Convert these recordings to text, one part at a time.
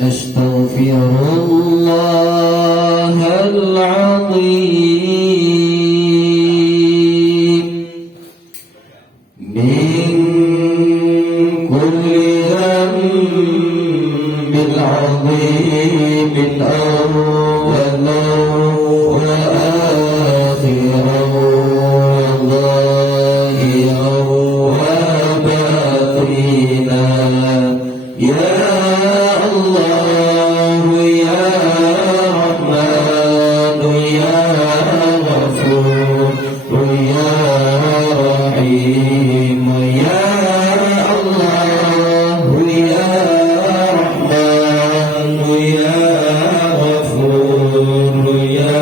نستغفر الله العظيم من كل ذنب عظيم أولا وآخرا وظاهرا وباطنا يا الله يا رحمن يا غفور يا رحيم يا الله يا رحمن يا غفور يا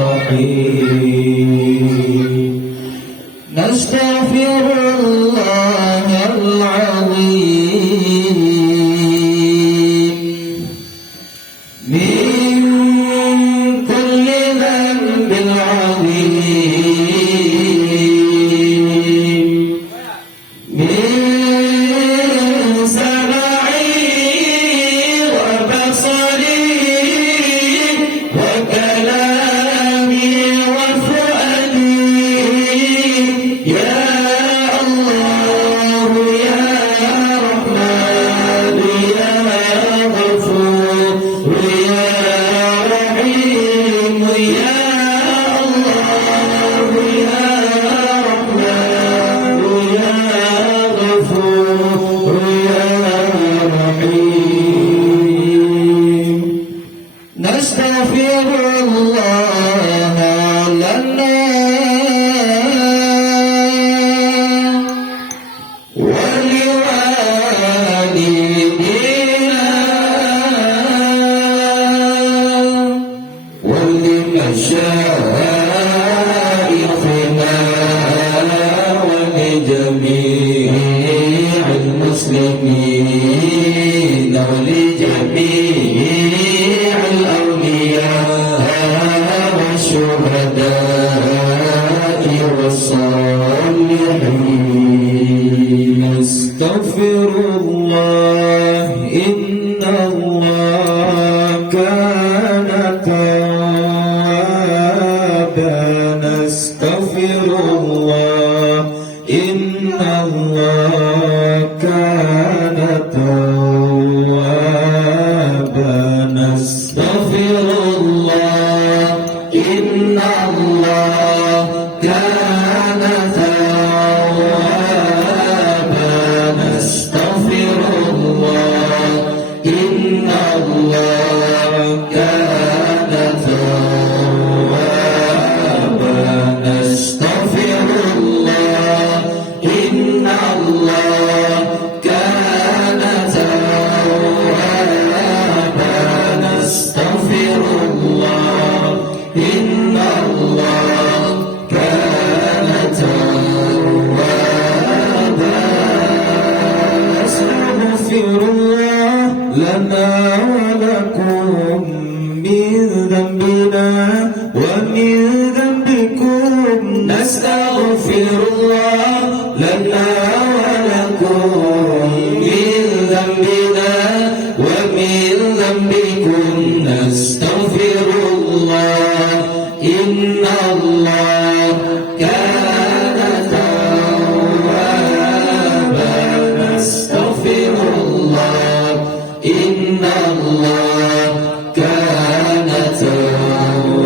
رحيم نستغفر الله العظيم من كل ذنب عظيم من سمعي وبصري وكلامي وفؤادي يا الله يا رحمن يا غفور يا رحيم يا الله يا رحمن يا غفور يا رحيم نستغفر الله لنا ولوالدينا ولمشايخنا ولجميع المسلمين ولجميع الأولياء والشهداء والصالحين نستغفر الله إن الله كان توابا نستغفر الله إن الله كان توابا نستغفر الله إن الله كان توابا نستغفر الله إن الله كان توابا نستغفر الله إن الله كان توابا نستغفر الله إن الله كان توابا نستغفر الله لنا ولكم من ذنبنا ومن ذنبكم نستغفر الله لنا ولكم من ذنبنا ومن ذنبكم نستغفر الله إن الله كان توابا نستغفر الله إن الله كان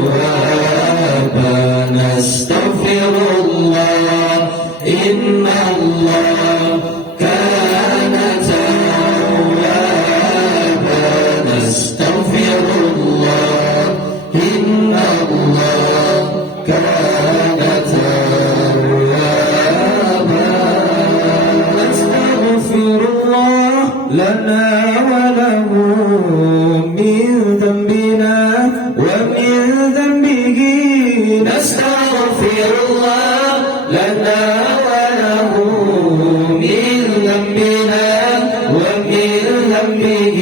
توابا نستغفر الله إن الله كان توابا نستغفر الله إن الله كان توابا نستغفر الله لنا وله من ذنبنا ومن ذنبه نستغفر الله لنا وله من ذنبنا ومن ذنبه